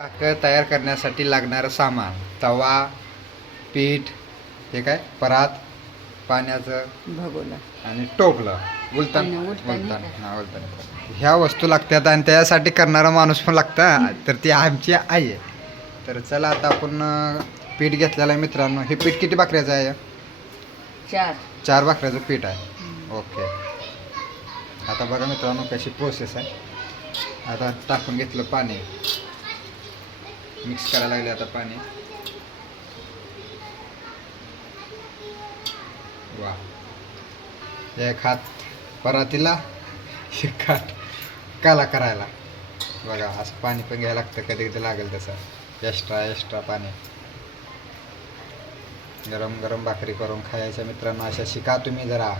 भाकर तयार करण्यासाठी लागणारं सामान तवा पीठ हे काय? परात पाण्याचं भगोला. आणि टोपलं. उलतान आणि उलतान उलतान हे हा उलतान ह्या वस्तू लागतात आणि त्यासाठी करणारा माणूस पण लागता. तर ती आमची आई आहे. तर चला आता आपण अं, पीठ घेतलेलं आहे मित्रांनो. हे पीठ किती भाकऱ्याचं आहे? चार. चार भाकऱ्याचं पीठ आहे. ओके. आता बघा मित्रांनो कशी प्रोसेस आहे. आता टाकून घेतलं पाणी. मिक्स करायला लागले आता पाणी. वा. एक हात परातीला एक हात काला करायला. बघा असं पाणी पण घ्यायला लागतं कधी कधी लागेल तसं. एक्स्ट्रा एक्स्ट्रा पाणी. गरम गरम भाकरी करून खायच्या मित्रांनो अशा शिका तुम्ही जरा.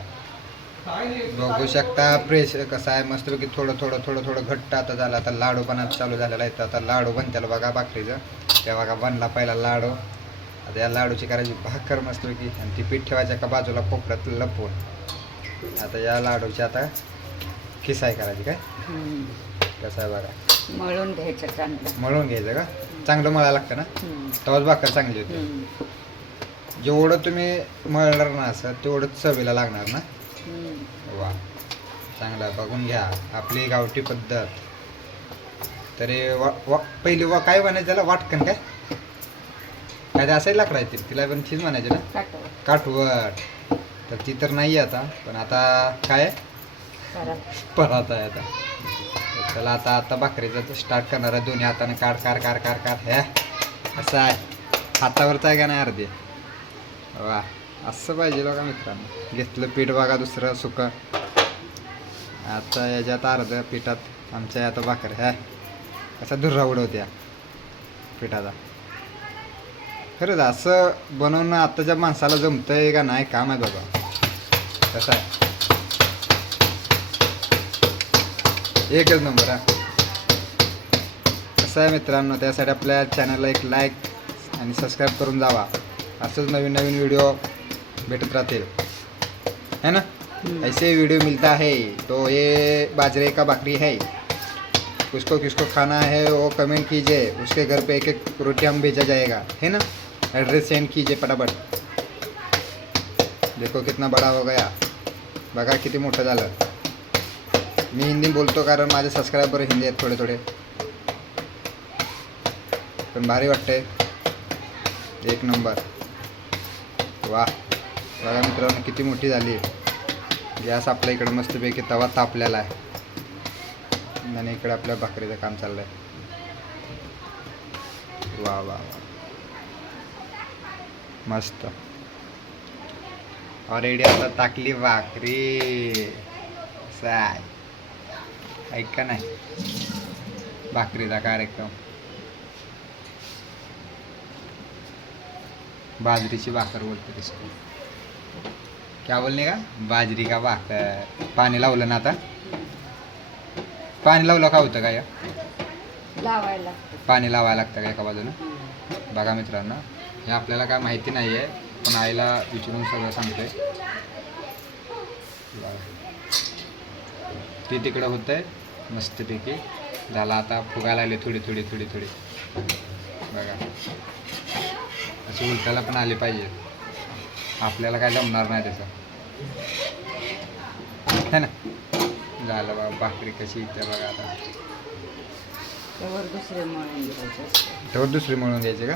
बघू शकता प्रेस कसं आहे मस्तपैकी थोडं थोडं थोडं थोडं घट्ट आता झालं. आता लाडू पण आता चालू झालेला आहे. तर आता लाडू बनत्याला बघा भाकरीचं. त्या बघा बनला पहिला लाडू. आता या लाडूची करायची भाकर मस्तपैकी आणि ती पीठ ठेवायच्या का बाजूला कोपऱ्यात लपवून आता या लाडूची आता किसाय करायची काय. कसं आहे बघा. मळून घ्यायचं चांगलं. मळून घ्यायचं का? चांगलं मळायला लागतं ना. तेव्हाच भाकर चांगली होती. जेवढं तुम्ही मळणार ना असं तेवढं चवीला लागणार ना? वा चांगलं बघून घ्या. आपली गावठी पद्धत. तरी वा वा पहिली वा काय म्हणायचं त्याला? वाटकन काय? काय असेल लाकडायची तिला पण तीच म्हणायची ना? काठवट तर ती तर नाही आता पण आता काय? परत परात आहे आता. चला आता आता भाकरीचं स्टार्ट करणार आहे. दोन्ही हाताने काढ कार कार कार कार ह्या असं आहे. हातावरचा आहे का नाही अर्धे? वा. असं पाहिजे बघा मित्रांनो. घेतलं पीठ बघा दुसरं सुकं. आता याच्यात अर्ध पिठात आमच्या आता भाकर ह्या कसा धुर्रा उडवत्या पिठाचा. खरंच असं बनवणं आत्ताच्या माणसाला जमतंय का नाही काम आहे बाबा. कसं आहे? एकच नंबर हा. कसं आहे मित्रांनो त्यासाठी आपल्या चॅनलला एक लाईक आणि सबस्क्राईब करून जावा. असंच नवीन नवीन व्हिडिओ भेटत राहतील है। ना. ऐसे वीडियो मिलता है तो ये बाजरे का बकरी है। उसको किसको खाना है, वो कमेंट कीजिए। उसके घर पे एक एक रोटी हम भेजा जाएगा, है ना? एड्रेस सेंड कीजिए फटाफट। देखो कितना बड़ा हो गया। बघा किती मोठं झालं। मी हिंदी बोलतो कारण माझे सबस्क्रायबर हिंदी आहेत थोडे थोडे भारी वाटते एक नंबर वा बघा मित्रांनो किती मोठी झाली. गॅस आपल्या इकडे मस्तपैकी तवा तापलेला आहे. आणि इकडे आपल्या भाकरीचं काम चाललं आहे वा वा वा. मस्त. ऑलरेडी आता टाकली भाकरी. असं आहे ऐका नाही? भाकरीचा कार्यक्रम. बाजरीची भाकर बोलते इसको क्या बोलणे का? बाजरी का भाकर पाणी लावलं ना आता? पाणी लावलं का होतं का या लावायला. पाणी लावायला लागतं का एका बाजूनं? हम्म. बघा मित्रांनो हे आपल्याला काय माहिती नाही आहे पण आईला विचारून सगळं सांगतोय. बघा. ती तिकडं होतंय मस्तपैकी. झाला आता फुगायला लागले थोडी थोडी थोडी थोडी. बघा. अशी उलटायला पण आली पाहिजे. आपल्याला काय जमणार नाही त्याचं. है ना? झालं बाबा भाकरी कशी इथे बघा आता. त्यावर दुसरे मळून घ्यायचं का.